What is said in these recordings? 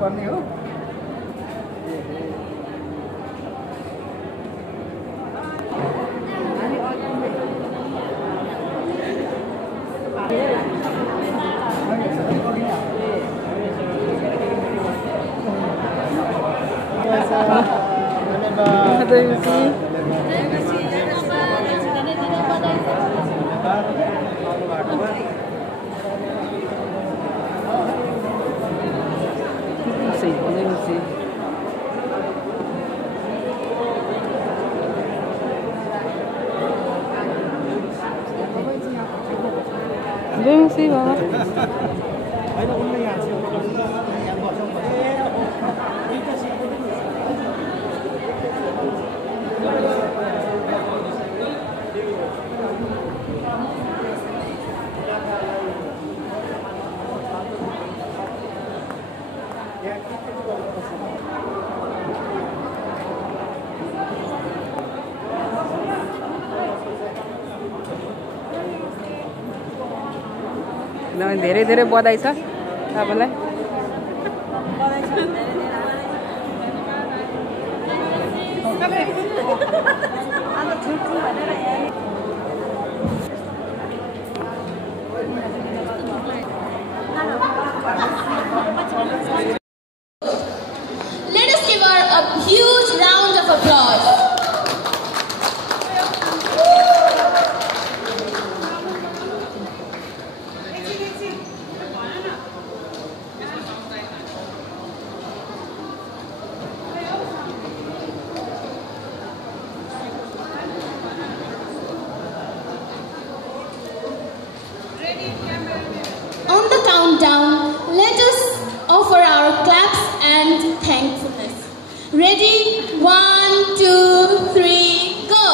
पर्ने हो Sih, Bapak. धेरै धेरै बधाई छ तपाईलाई। Let us give her a huge round of applause. On the countdown, let us offer our claps and thankfulness. Ready? 1, 2, 3, go!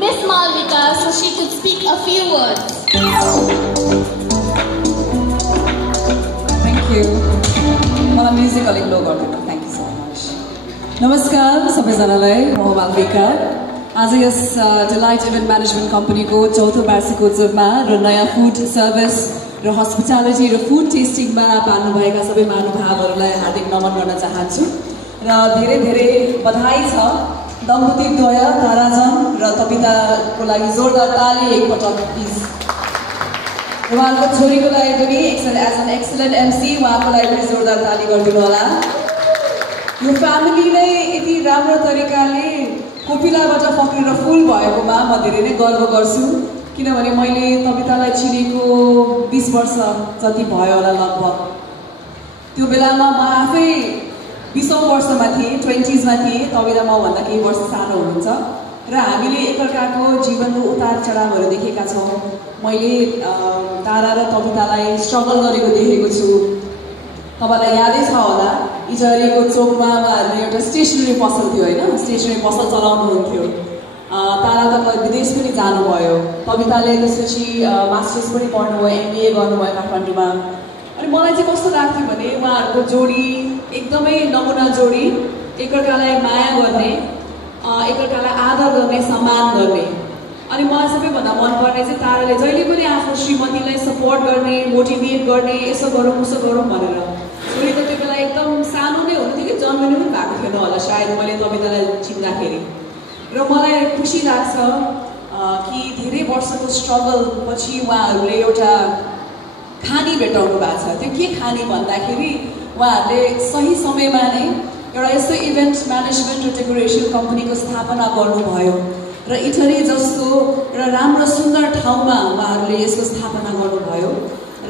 Miss Malvika, so she could speak a few words. Thank you. मलाई music अलिक लो गर्नु। Thank you so much. नमस्कार सबैजनालाई, म मालविका। आज यस delight event management कम्पनीको चौथो वार्षिकोत्सवमा र नयाँ फुड सर्भिस र हस्पिटालिटी र फुड टेस्टिङमा पाल्नुभएका सबै महानुभावहरूलाई हार्दिक नमन गर्न चाहन्छु र धेरै धेरै बधाई छ दम्पति द्वय ताराजन र तपिताको लागि जोरदार ताली एकपटक प्लिज। उहाँको छोरीको लागि पनि एज एन एक्सलेन्ट एमसी उहाँको लागि पनि जोरदार ताली गरिदिनु होला। यो फ्यामिली नै यति राम्रो तरिकाले कोपिलाबाट फक्रेर फुल भएकोमा म धेरै नै गर्व गर्छु किनभने मैले तपितालाई चिनेको 20 वर्ष जति भयो होला लगभग। त्यो बेलामा म आफै 20औं वर्षमा थिएँ, 20sमा थिएँ, तबिता मभन्दा केही वर्ष सानो हुनुहुन्छ र हामीले एकअर्काको जीवनको उतार चढावहरू देखेका छौँ। मैले तारा र तबितालाई स्ट्रगल गरेको देखेको छु। तपाईँलाई यादै छ होला इजरीको चोकमा उहाँहरूले एउटा स्टेसनरी पसल थियो होइन, स्टेसनरी पसल चलाउनुहुन्थ्यो। तारा त विदेश पनि जानुभयो, तबिताले त्यसपछि मास्टर्स पनि पढ्नुभयो, MBA गर्नुभयो काठमाडौँमा। अनि मलाई चाहिँ कस्तो लाग्थ्यो भने उहाँहरूको जोडी एकदमै नमुना जोडी, एकअर्कालाई माया गर्ने, एकअर्कालाई आदर गर्ने, सम्मान गर्ने। अनि मलाई सबैभन्दा मनपर्ने चाहिँ ताराले जहिले पनि आफ्नो श्रीमतीलाई सपोर्ट गर्ने, मोटिभेट गर्ने, यसो गरौँ उसो गरौँ भनेर। छोरी त त्यो बेला एकदम सानो नै हुन्थ्यो कि जन्मिनु पनि भएको थिएन होला सायद मैले तबितालाई चिन्दाखेरि। र मलाई खुसी लाग्छ कि धेरै वर्षको स्ट्रगल पछि उहाँहरूले एउटा खानी भेटाउनु भएको छ। त्यो के खानी भन्दाखेरि उहाँहरूले सही समयमा नै एउटा यस्तो इभेन्ट म्यानेजमेन्ट र डेकोरेसन कम्पनीको स्थापना गर्नुभयो र इटली जस्तो एउटा राम्रो सुन्दर ठाउँमा उहाँहरूले यसको स्थापना गर्नुभयो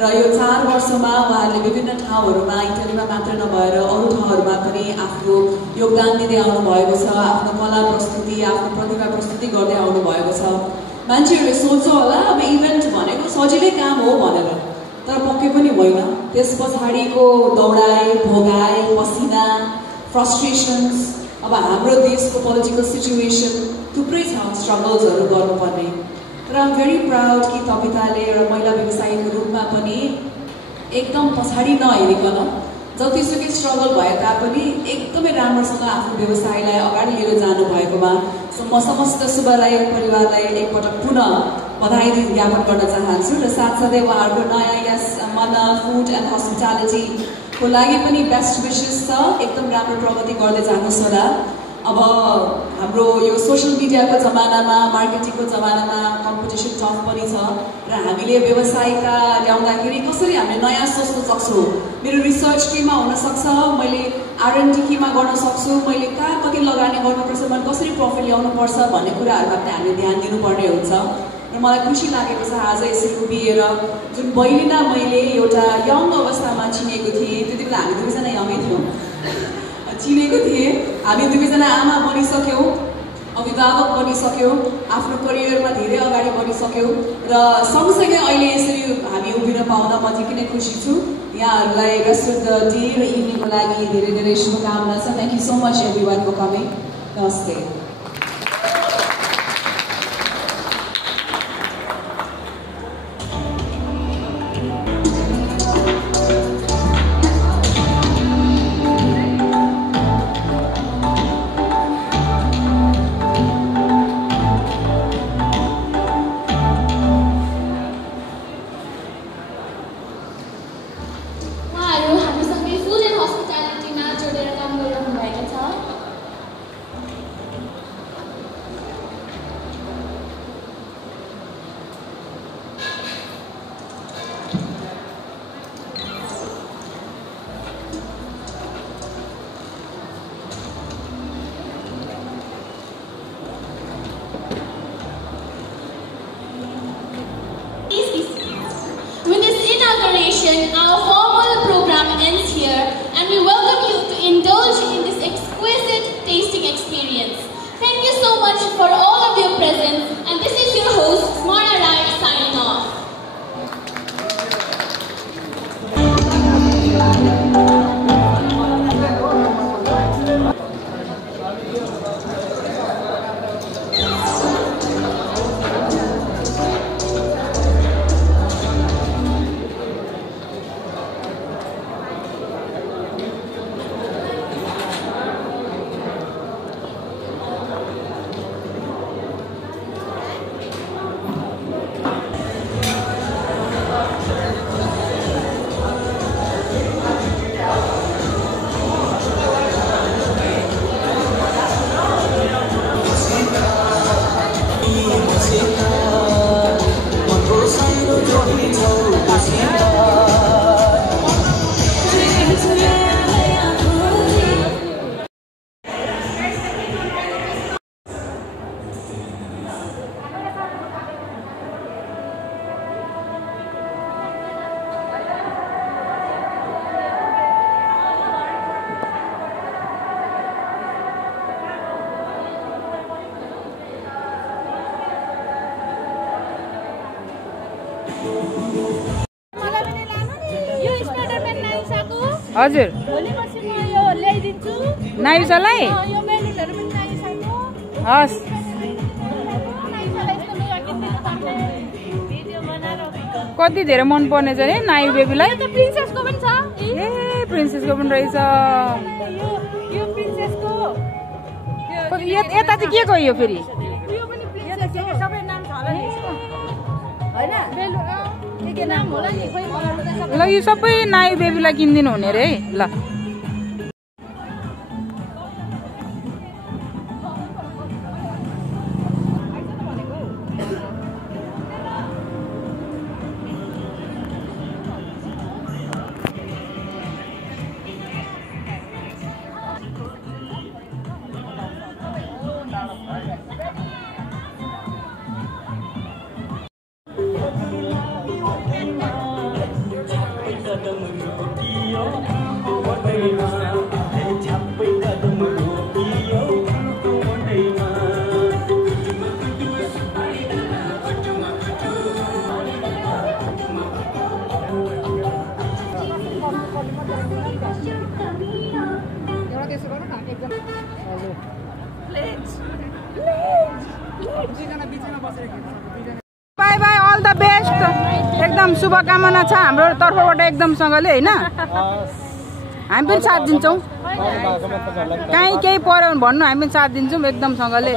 र र यो 4 वर्षमा उहाँहरूले विभिन्न ठाउँहरूमा इटलीमा मात्र नभएर अरू ठाउँहरूमा पनि आफ्नो योगदान दिँदै आउनु भएको छ, आफ्नो कला प्रस्तुति, आफ्नो प्रतिभा प्रस्तुति गर्दै आउनु भएको छ। मान्छेहरूले सोच्छ होला अब इभेन्ट भनेको सजिलै काम हो भनेर, तर पक्कै पनि होइन। त्यस पछाडिको दौडाइ, भोगाइ, पसिना, फ्रस्ट्रेसन्स, अब हाम्रो देशको पोलिटिकल सिचुएसन थुप्रै छ, स्ट्रगल्सहरू गर्नुपर्ने। तर आइ एम भेरी प्राउड कि तपिताले एउटा महिला व्यवसायीको रूपमा पनि एकदम पछाडि नहेरिकन जतिसुकै स्ट्रगल भए तापनि एकदमै राम्रोसँग आफ्नो व्यवसायलाई अगाडि लिएर जानु भएकोमा म समस्त सुब्बाराई परिवारलाई एकपटक पुनः बधाई ज्ञापन गर्न चाहन्छु। र साथसाथै उहाँहरूको नयाँ यस मन फुड एन्ड हस्पिटालिटीको लागि पनि बेस्ट विशेस छ। एकदम राम्रो प्रगति गर्दै जानुहोस् होला। अब हाम्रो यो सोशल मिडियाको जमानामा, मार्केटिङको जमानामा कम्पिटिसन टफ पनि छ र हामीले व्यवसायका ल्याउँदाखेरि कसरी हामीले नयाँ सोच्न सक्छौँ। मेरो रिसर्च केमा हुनसक्छ, मैले R&D केमा गर्न सक्छु, मैले कहाँ कति लगानी गर्नुपर्छ, मैले कसरी प्रफिट ल्याउनुपर्छ भन्ने कुराहरूमा पनि हामीले ध्यान दिनुपर्ने हुन्छ। र मलाई खुसी लागेको छ आज यसरी उभिएर जुन बहिनीलाई मैले एउटा यङ अवस्थामा चिनेको थिएँ, त्यति बेला हामी दुवैजना यङै थियौँ, चिनेको थिएँ। हामी दुवैजना आमा बनिसक्यौँ, अभिभावक बनिसक्यौँ, आफ्नो करियरमा धेरै अगाडि बढिसक्यौँ र सँगसँगै अहिले यसरी हामी उभिन पाउँदा म चाहिँ किन खुसी छु। यहाँहरूलाई रेस्ट अफ द डे र इभिनिङको लागि धेरै धेरै शुभकामना छ। Thank you so much everyone for coming. नमस्ते। Our formal program ends here, and we welcome you to indulge in this exquisite tasting experience. Thank you so much for all of your presence, and this is your host, Smara Rai, signing off. हजुर नाइसालाई हस् कति धेरै मन पर्ने छ नि नाइ बेबीलाई। प्रिन्सेसको पनि छ। ए प्रिन्सेसको पनि रहेछ। यो प्रिन्सेसको यता चाहिँ के गयो फेरि? यो पनि प्रिन्सेस हो। सबै नाम छ होला नि यसको हैन? के नाम होला नि खोइ मलाई। ल यो सबै नाइ बेबीलाई किनिदिनु हुने रे। ल bye bye all the best एकदम शुभकामना छ हाम्रो तर्फबाट एकदमसँगले हैन हामी पनि साथ दिन्छौँ कहीँ केही पर्यो भने भन्नु हामी पनि साथ दिन्छौँ एकदमसँगले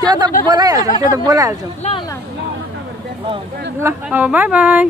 त्यो त बोलाइहाल्छौँ ल बाई बाई